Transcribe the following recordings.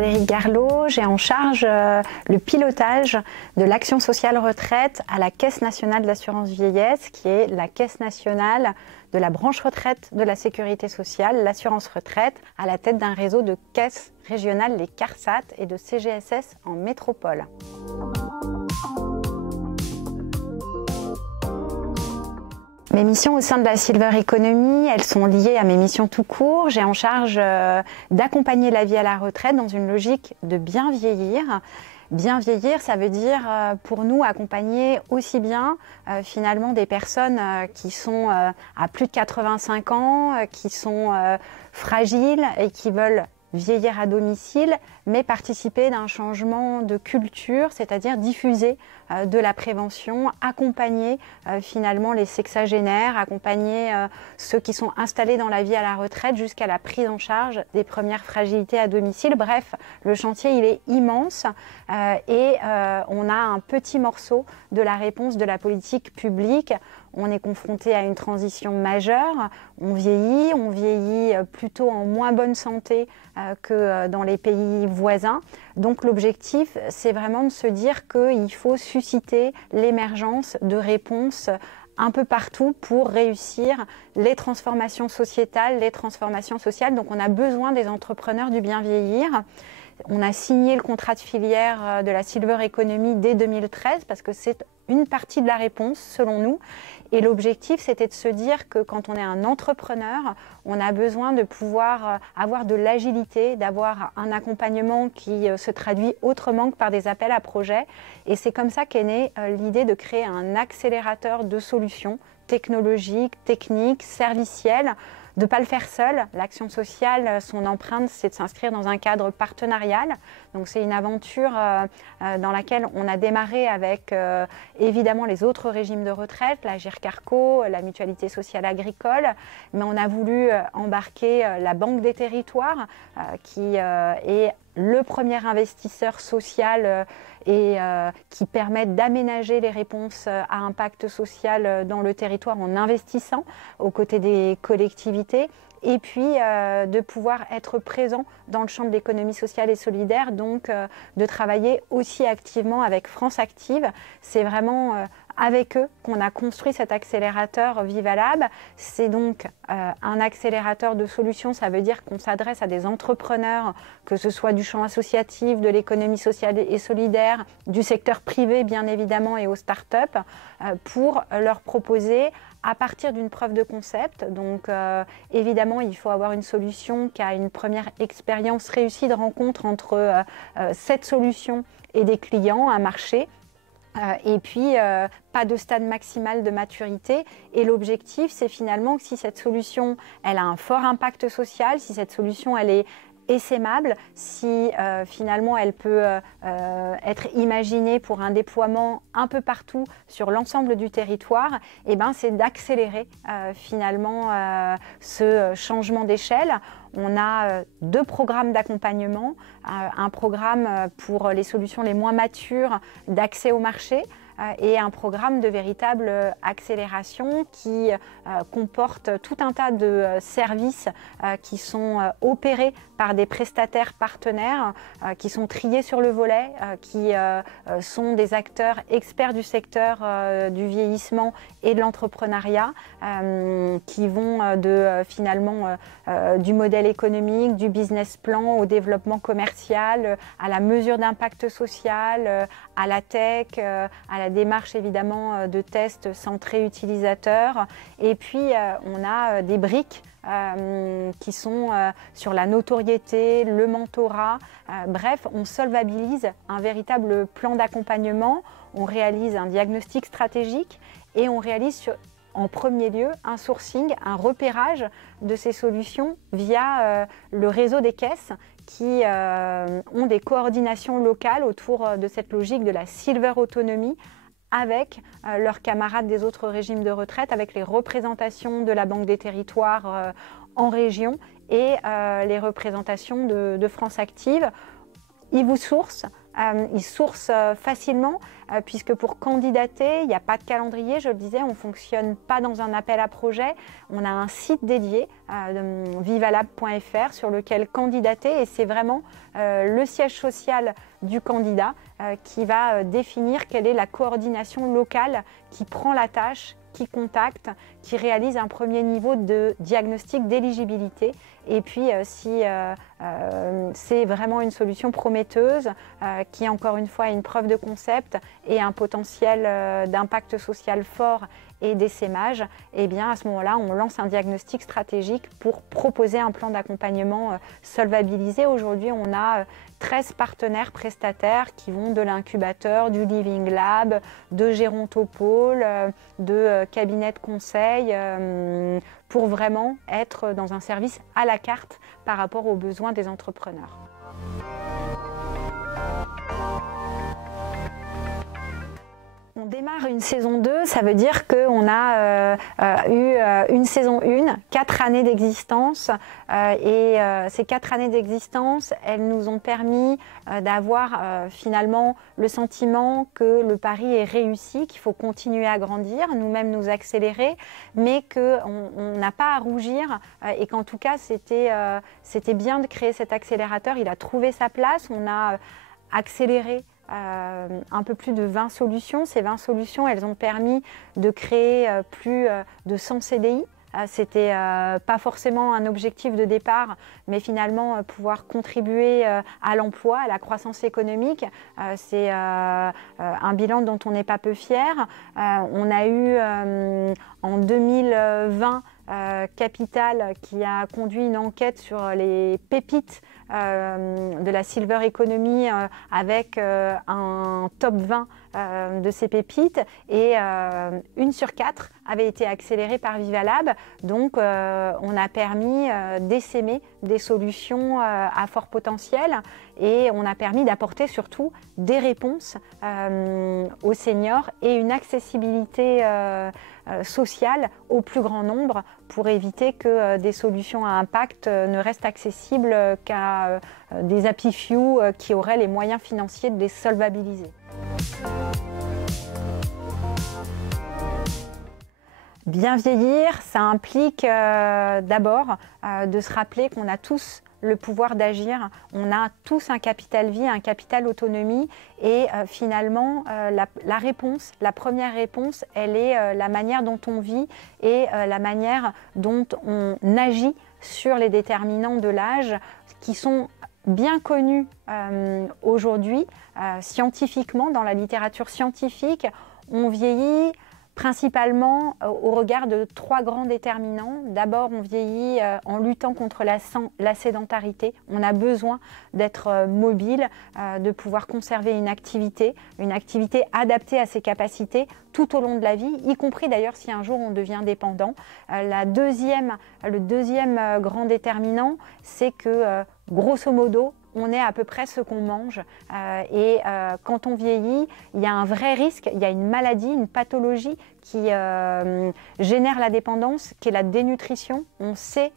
Frédéric Garlot, j'ai en charge le pilotage de l'action sociale retraite à la Caisse nationale d'assurance vieillesse, qui est la caisse nationale de la branche retraite de la sécurité sociale, l'assurance retraite, à la tête d'un réseau de caisses régionales, les CARSAT, et de CGSS en métropole. Mes missions au sein de la Silver Economy, elles sont liées à mes missions tout court. J'ai en charge d'accompagner la vie à la retraite dans une logique de bien vieillir. Bien vieillir, ça veut dire pour nous accompagner aussi bien finalement des personnes qui sont à plus de 85 ans, qui sont fragiles et qui veulent vieillir à domicile, mais participer d'un changement de culture, c'est-à-dire diffuser de la prévention, accompagner finalement les sexagénaires, accompagner ceux qui sont installés dans la vie à la retraite jusqu'à la prise en charge des premières fragilités à domicile. Bref, le chantier il est immense et on a un petit morceau de la réponse de la politique publique. On est confronté à une transition majeure, on vieillit plutôt en moins bonne santé que dans les pays voisins. Donc l'objectif, c'est vraiment de se dire qu'il faut susciter l'émergence de réponses un peu partout pour réussir les transformations sociétales, les transformations sociales. Donc on a besoin des entrepreneurs du bien vieillir. On a signé le contrat de filière de la Silver Economy dès 2013 parce que c'est une partie de la réponse selon nous. Et l'objectif, c'était de se dire que quand on est un entrepreneur, on a besoin de pouvoir avoir de l'agilité, d'avoir un accompagnement qui se traduit autrement que par des appels à projets. Et c'est comme ça qu'est née l'idée de créer un accélérateur de solutions technologiques, techniques, servicielles, de ne pas le faire seul. L'action sociale, son empreinte, c'est de s'inscrire dans un cadre partenarial. Donc c'est une aventure dans laquelle on a démarré avec évidemment les autres régimes de retraite, la GIRC-ARCO, la Mutualité sociale agricole, mais on a voulu embarquer la Banque des territoires qui est le premier investisseur social et qui permet d'aménager les réponses à impact social dans le territoire en investissant aux côtés des collectivités et puis de pouvoir être présent dans le champ de l'économie sociale et solidaire, donc de travailler aussi activement avec France Active. C'est vraiment avec eux qu'on a construit cet accélérateur Vivalab. C'est donc un accélérateur de solutions, ça veut dire qu'on s'adresse à des entrepreneurs, que ce soit du champ associatif, de l'économie sociale et solidaire, du secteur privé bien évidemment et aux startups, pour leur proposer à partir d'une preuve de concept. Donc évidemment, il faut avoir une solution qui a une première expérience réussie de rencontre entre cette solution et des clients, un marché. Et puis, pas de stade maximal de maturité. Et l'objectif, c'est finalement que si cette solution, elle a un fort impact social, si cette solution, elle est essaimable, si finalement elle peut être imaginée pour un déploiement un peu partout sur l'ensemble du territoire, et ben c'est d'accélérer finalement ce changement d'échelle. On a deux programmes d'accompagnement, un programme pour les solutions les moins matures d'accès au marché, et un programme de véritable accélération qui comporte tout un tas de services qui sont opérés par des prestataires partenaires qui sont triés sur le volet, qui sont des acteurs experts du secteur du vieillissement et de l'entrepreneuriat, qui vont de finalement du modèle économique, du business plan au développement commercial, à la mesure d'impact social, à la tech, à la démarche évidemment de tests centrés utilisateurs. Et puis on a des briques qui sont sur la notoriété, le mentorat. Bref, on solvabilise un véritable plan d'accompagnement, on réalise un diagnostic stratégique et on réalise en premier lieu un sourcing, un repérage de ces solutions via le réseau des caisses qui ont des coordinations locales autour de cette logique de la Silver Autonomy avec leurs camarades des autres régimes de retraite, avec les représentations de la Banque des territoires en région et les représentations de France Active. Ils vous sourcent ils sourcent facilement, puisque pour candidater, il n'y a pas de calendrier, je le disais, on ne fonctionne pas dans un appel à projet. On a un site dédié, vivalab.fr, sur lequel candidater, et c'est vraiment le siège social du candidat qui va définir quelle est la coordination locale qui prend la tâche, qui contacte, qui réalise un premier niveau de diagnostic d'éligibilité. Et puis si c'est vraiment une solution prometteuse qui encore une fois est une preuve de concept et un potentiel d'impact social fort et d'essaimage, et bien à ce moment-là on lance un diagnostic stratégique pour proposer un plan d'accompagnement solvabilisé. Aujourd'hui on a 13 partenaires prestataires qui vont de l'incubateur, du Living Lab, de gérontopôle, de cabinets de conseil, pour vraiment être dans un service à la carte par rapport aux besoins des entrepreneurs. On démarre une saison 2, ça veut dire qu'on a eu une saison 1, 4 années d'existence, et ces 4 années d'existence, elles nous ont permis d'avoir finalement le sentiment que le pari est réussi, qu'il faut continuer à grandir, nous-mêmes nous accélérer, mais qu'on n'a pas à rougir et qu'en tout cas c'était bien de créer cet accélérateur, il a trouvé sa place, on a accéléré un peu plus de 20 solutions. Ces 20 solutions, elles ont permis de créer plus de 100 CDI. C'était pas forcément un objectif de départ, mais finalement pouvoir contribuer à l'emploi, à la croissance économique, c'est un bilan dont on n'est pas peu fier. On a eu en 2020 Capital qui a conduit une enquête sur les pépites de la Silver Economy avec un top 20 de ces pépites, et 1 sur 4 avait été accélérée par Vivalab. Donc on a permis d'essaimer des solutions à fort potentiel, et on a permis d'apporter surtout des réponses aux seniors et une accessibilité sociale au plus grand nombre pour éviter que des solutions à impact ne restent accessibles qu'à des happy few qui auraient les moyens financiers de les solvabiliser. Bien vieillir, ça implique d'abord de se rappeler qu'on a tous le pouvoir d'agir, on a tous un capital vie, un capital autonomie, et finalement la réponse, la première réponse, elle est la manière dont on vit et la manière dont on agit sur les déterminants de l'âge qui sont bien connus aujourd'hui scientifiquement, dans la littérature scientifique. On vieillit principalement au regard de 3 grands déterminants. D'abord, on vieillit en luttant contre la sédentarité. On a besoin d'être mobile, de pouvoir conserver une activité adaptée à ses capacités tout au long de la vie, y compris d'ailleurs si un jour on devient dépendant. Le deuxième grand déterminant, c'est que grosso modo, on est à peu près ce qu'on mange, et quand on vieillit, il y a un vrai risque, il y a une maladie, une pathologie qui génère la dépendance, qui est la dénutrition. On sait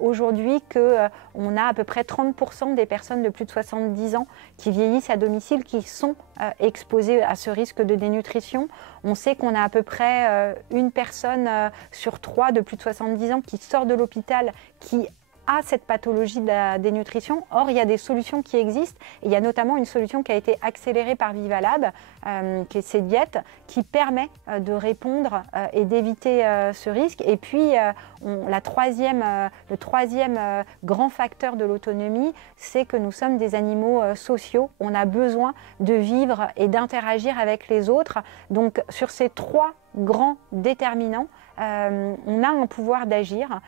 aujourd'hui qu'on a à peu près 30% des personnes de plus de 70 ans qui vieillissent à domicile qui sont exposées à ce risque de dénutrition. On sait qu'on a à peu près une personne sur 3 de plus de 70 ans qui sort de l'hôpital qui a cette pathologie de la dénutrition. Or, il y a des solutions qui existent, et il y a notamment une solution qui a été accélérée par Vivalab, qui est Cdiet, qui permet de répondre et d'éviter ce risque. Et puis, le troisième grand facteur de l'autonomie, c'est que nous sommes des animaux sociaux. On a besoin de vivre et d'interagir avec les autres. Donc, sur ces 3 grands déterminants, on a un pouvoir d'agir,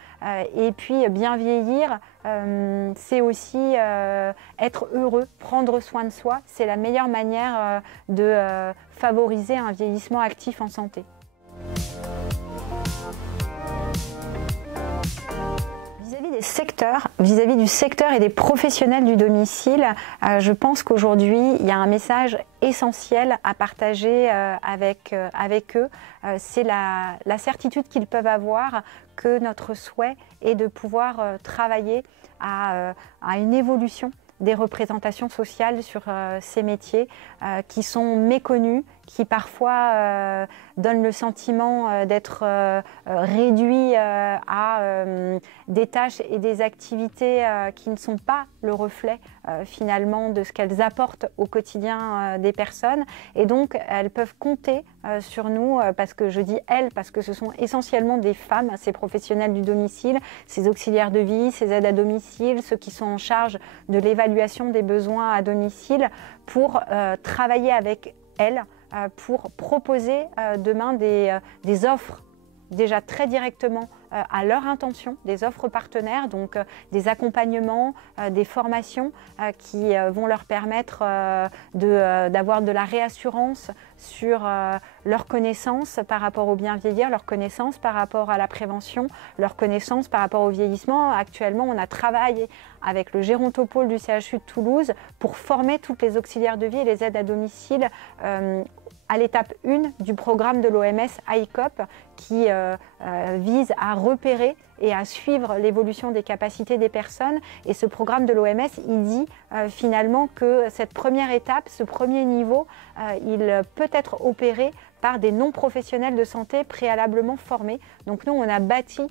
et puis bien vieillir, c'est aussi être heureux, prendre soin de soi. C'est la meilleure manière de favoriser un vieillissement actif en santé. Vis-à-vis du secteur et des professionnels du domicile, je pense qu'aujourd'hui, il y a un message essentiel à partager avec eux. C'est la certitude qu'ils peuvent avoir que notre souhait est de pouvoir travailler à une évolution des représentations sociales sur ces métiers qui sont méconnus, qui parfois donnent le sentiment d'être réduits à des tâches et des activités qui ne sont pas le reflet finalement de ce qu'elles apportent au quotidien des personnes. Et donc elles peuvent compter sur nous, parce que je dis elles, parce que ce sont essentiellement des femmes, ces professionnels du domicile, ces auxiliaires de vie, ces aides à domicile, ceux qui sont en charge de l'évaluation des besoins à domicile, pour travailler avec elles, pour proposer demain des offres déjà très directement à leur intention, des offres partenaires, donc des accompagnements, des formations qui vont leur permettre d'avoir de la réassurance sur leurs connaissances par rapport au bien vieillir, leurs connaissances par rapport à la prévention, leurs connaissances par rapport au vieillissement. Actuellement, on a travaillé avec le gérontopôle du CHU de Toulouse pour former toutes les auxiliaires de vie et les aides à domicile à l'étape 1 du programme de l'OMS ICOP qui vise à repérer et à suivre l'évolution des capacités des personnes. Et ce programme de l'OMS, il dit finalement que cette première étape, ce premier niveau, il peut être opéré par des non-professionnels de santé préalablement formés. Donc nous, on a bâti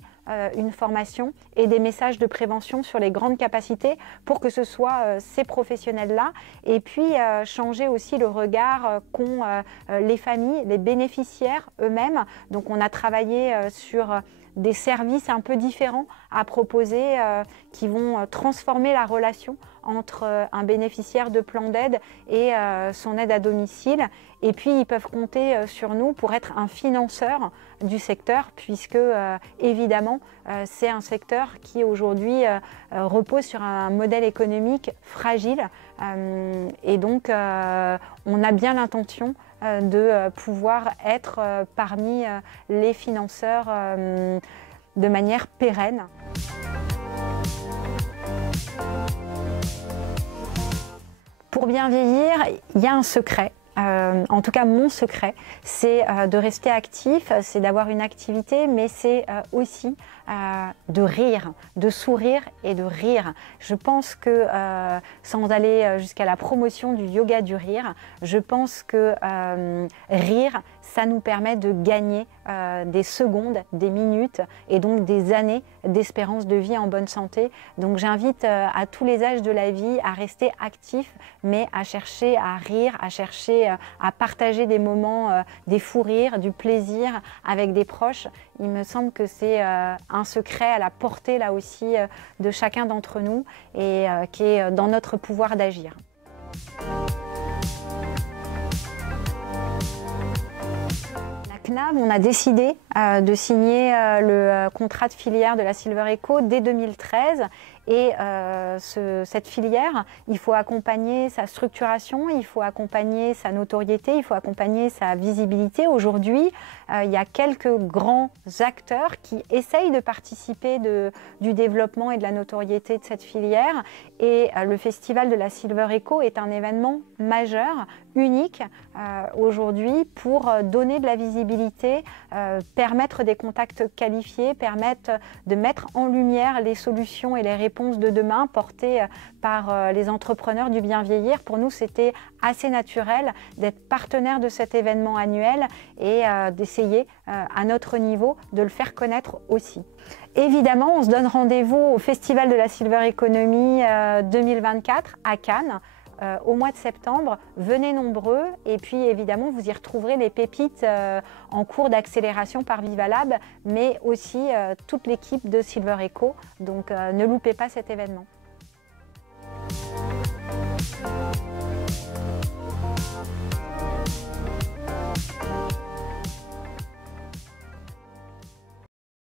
une formation et des messages de prévention sur les grandes capacités pour que ce soit ces professionnels-là, et puis changer aussi le regard qu'ont les familles, les bénéficiaires eux-mêmes. Donc on a travaillé sur des services un peu différents à proposer qui vont transformer la relation entre un bénéficiaire de plan d'aide et son aide à domicile. Et puis ils peuvent compter sur nous pour être un financeur du secteur, puisque évidemment c'est un secteur qui aujourd'hui repose sur un modèle économique fragile, et donc on a bien l'intention de pouvoir être parmi les financeurs de manière pérenne. Pour bien vieillir, il y a un secret. En tout cas, mon secret, c'est de rester actif, c'est d'avoir une activité, mais c'est aussi de rire, de sourire et de rire. Je pense que, sans aller jusqu'à la promotion du yoga du rire, je pense que rire, ça nous permet de gagner des secondes, des minutes et donc des années d'espérance de vie en bonne santé. Donc j'invite à tous les âges de la vie à rester actifs, mais à chercher à rire, à chercher à partager des moments, des fous rires, du plaisir avec des proches. Il me semble que c'est un secret à la portée là aussi de chacun d'entre nous et qui est dans notre pouvoir d'agir. CNAV, on a décidé de signer le contrat de filière de la Silver Eco dès 2013. Et cette filière, il faut accompagner sa structuration, il faut accompagner sa notoriété, il faut accompagner sa visibilité. Aujourd'hui, il y a quelques grands acteurs qui essayent de participer du développement et de la notoriété de cette filière. Et le Festival de la Silver Eco est un événement majeur, unique aujourd'hui, pour donner de la visibilité, permettre des contacts qualifiés, permettre de mettre en lumière les solutions et les réponses de demain portées par les entrepreneurs du bien vieillir. Pour nous, c'était assez naturel d'être partenaire de cet événement annuel et d'essayer à notre niveau de le faire connaître aussi. Évidemment, on se donne rendez-vous au Festival de la Silver Economy 2024 à Cannes. Au mois de septembre, venez nombreux et puis évidemment vous y retrouverez les pépites en cours d'accélération par Vivalab, mais aussi toute l'équipe de Silver Eco, donc ne loupez pas cet événement.